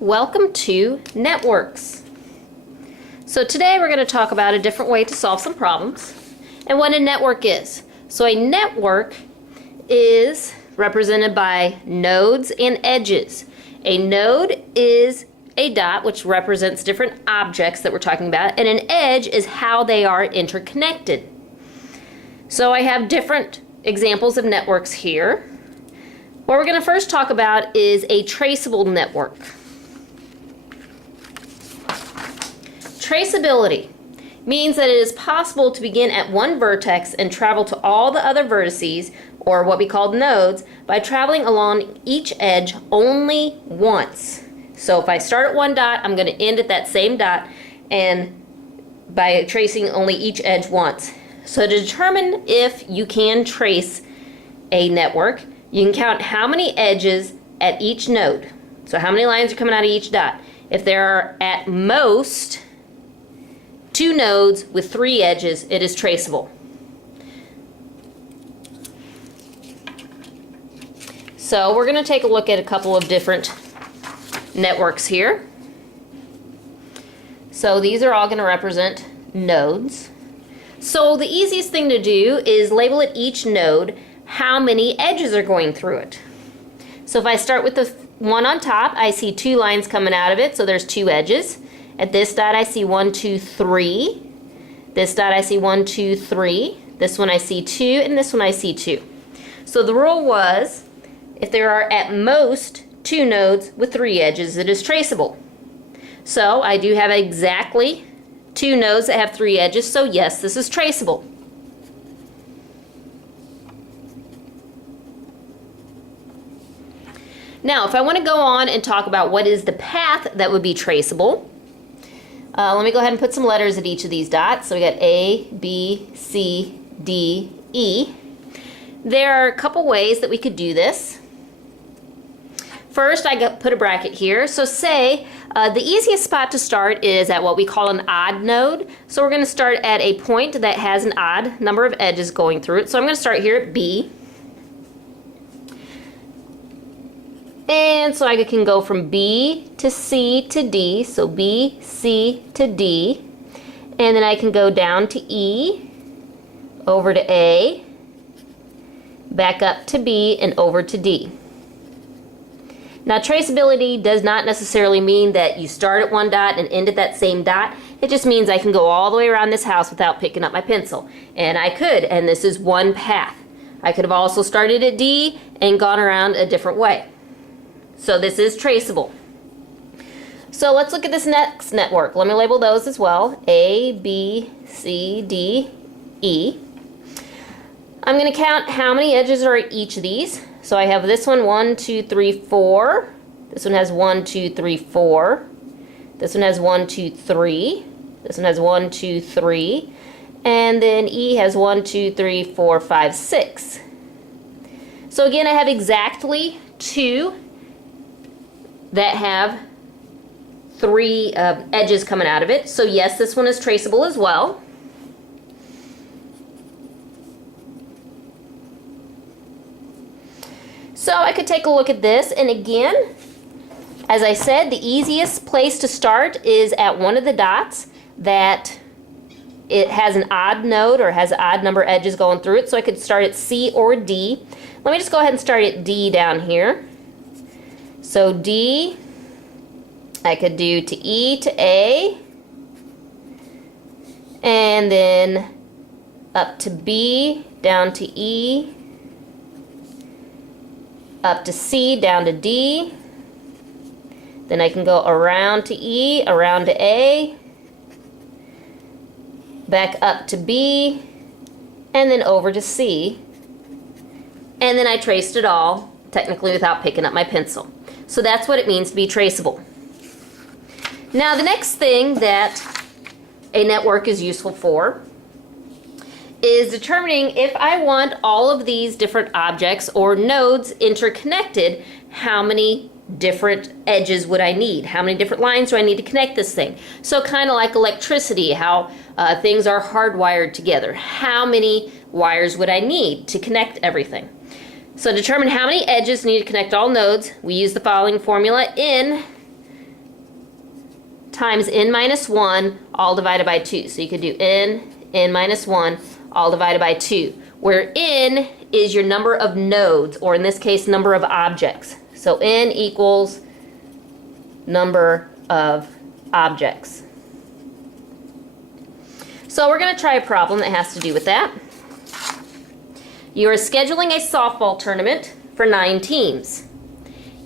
Welcome to Networks. So today we're going to talk about a different way to solve some problems and what a network is. So a network is represented by nodes and edges. A node is a dot, which represents different objects that we're talking about, and an edge is how they are interconnected. So I have different examples of networks here. What we're going to first talk about is a traceable network. Traceability means that it is possible to begin at one vertex and travel to all the other vertices, or what we call nodes, by traveling along each edge only once. So if I start at one dot, I'm going to end at that same dot, and by tracing only each edge once. So to determine if you can trace a network, you can count how many edges at each node. So how many lines are coming out of each dot. If there are at most 2 nodes with 3 edges, it is traceable. So we're going to take a look at a couple of different networks here. So these are all going to represent nodes. So the easiest thing to do is label at each node how many edges are going through it. So if I start with the one on top, I see 2 lines coming out of it, so there's 2 edges. At this dot I see 1, 2, 3. This dot I see 1, 2, 3. This one I see 2, and this one I see 2. So the rule was, if there are at most 2 nodes with 3 edges, it is traceable. So I do have exactly 2 nodes that have 3 edges, so yes, this is traceable. Now, if I want to go on and talk about what is the path that would be traceable, let me go ahead and put some letters at each of these dots. So we got A, B, C, D, E. There are a couple ways that we could do this. First, put a bracket here. So say the easiest spot to start is at what we call an odd node. So we're going to start at a point that has an odd number of edges going through it. So I'm going to start here at B. And so I can go from B to C to D, so B, C to D, and then I can go down to E, over to A, back up to B, and over to D. Now traceability does not necessarily mean that you start at one dot and end at that same dot. It just means I can go all the way around this house without picking up my pencil. And I could, and this is one path. I could have also started at D and gone around a different way. So this is traceable. So let's look at this next network. Let me label those as well. A, B, C, D, E. I'm going to count how many edges are at each of these. So I have this one, 1, 2, 3, 4. This one has 1, 2, 3, 4. This one has 1, 2, 3. This one has 1, 2, 3. And then E has 1, 2, 3, 4, 5, 6. So again, I have exactly 2 that have 3 edges coming out of it. So yes, this one is traceable as well. So I could take a look at this, and again, as I said, the easiest place to start is at one of the dots that it has an odd node or has an odd number of edges going through it. So I could start at C or D. Let me just go ahead and start at D down here. So D, I could do to E to A, and then up to B, down to E, up to C, down to D. Then I can go around to E, around to A, back up to B, and then over to C. And then I traced it all, technically without picking up my pencil. So that's what it means to be traceable. Now the next thing that a network is useful for is determining if I want all of these different objects or nodes interconnected, how many different edges would I need? How many different lines do I need to connect this thing? So kind of like electricity, how things are hardwired together. How many wires would I need to connect everything? So to determine how many edges need to connect all nodes, we use the following formula in times n minus 1 all divided by 2. So you could do n minus 1 all divided by 2, where n is your number of nodes, or in this case, number of objects. So n equals number of objects. So we're going to try a problem that has to do with that. You are scheduling a softball tournament for 9 teams.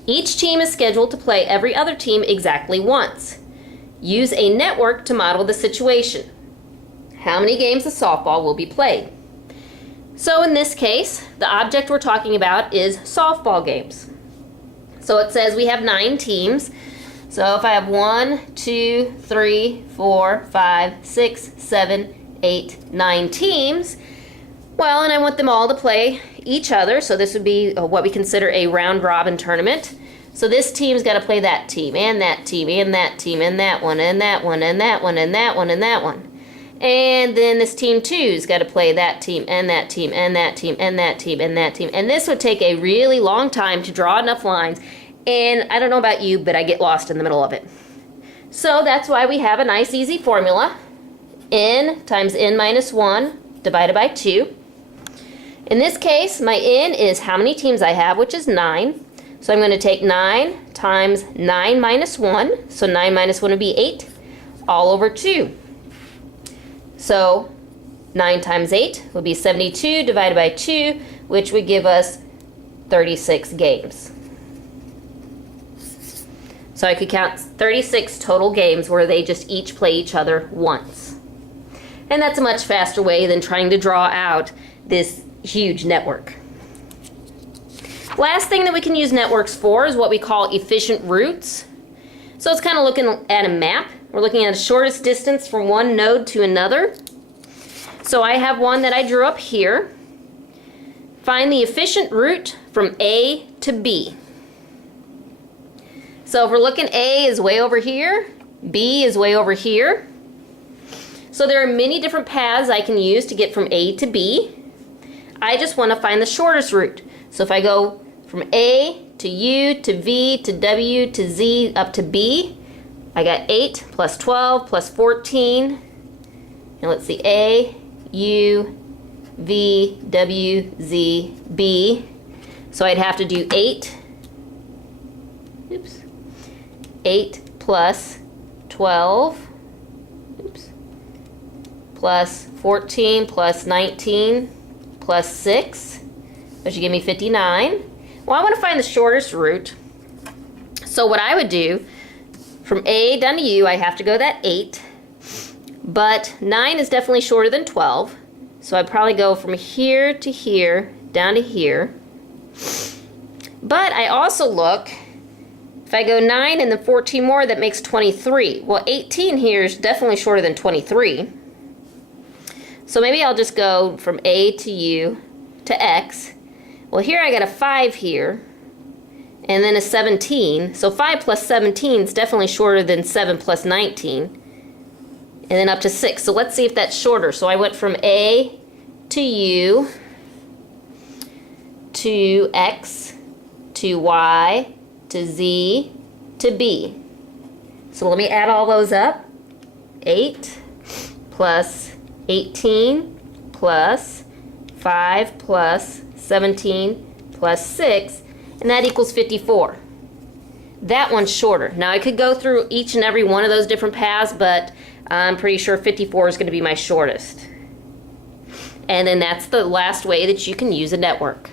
Each team is scheduled to play every other team exactly once. Use a network to model the situation. How many games of softball will be played? So in this case, the object we're talking about is softball games. So it says we have 9 teams. So if I have 1, 2, 3, 4, 5, 6, 7, 8, 9 teams, well, and I want them all to play each other, so this would be what we consider a round-robin tournament. So this team's got to play that team, and that team, and that team, and that one, and that one, and that one, and that one, and that one. And then this team two's got to play that team, and that team, and that team, and that team, and that team. And this would take a really long time to draw enough lines, and I don't know about you, but I get lost in the middle of it. So that's why we have a nice easy formula. N times n minus 1 divided by 2. In this case, my n is how many teams I have, which is 9. So I'm going to take 9 times 9 minus 1. So 9 minus 1 would be 8, all over 2. So 9 times 8 would be 72 divided by 2, which would give us 36 games. So I could count 36 total games where they just each play each other once. And that's a much faster way than trying to draw out this huge network. Last thing that we can use networks for is what we call efficient routes. So it's kind of looking at a map. We're looking at the shortest distance from one node to another. So I have one that I drew up here. Find the efficient route from A to B. So if we're looking, A is way over here, B is way over here. So there are many different paths I can use to get from A to B. I just want to find the shortest route. So if I go from A to U to V to W to Z up to B, I got 8 plus 12 plus 14. And let's see, A, U, V, W, Z, B. So I'd have to do 8 plus 12, plus 14 plus 19 plus 6, that should give me 59. Well, I want to find the shortest route. So what I would do, from A down to U, I have to go that 8, but 9 is definitely shorter than 12, so I'd probably go from here to here, down to here. But I also look, if I go 9 and then 14 more, that makes 23. Well, 18 here is definitely shorter than 23. So maybe I'll just go from A to U to X. Well, here I got a 5 here, and then a 17. So 5 plus 17 is definitely shorter than 7 plus 19. And then up to 6. So let's see if that's shorter. So I went from A to U to X to Y to Z to B. So let me add all those up. 8 plus 18 plus 5 plus 17 plus 6, and that equals 54. That one's shorter. Now I could go through each and every one of those different paths, but I'm pretty sure 54 is going to be my shortest. And then that's the last way that you can use a network.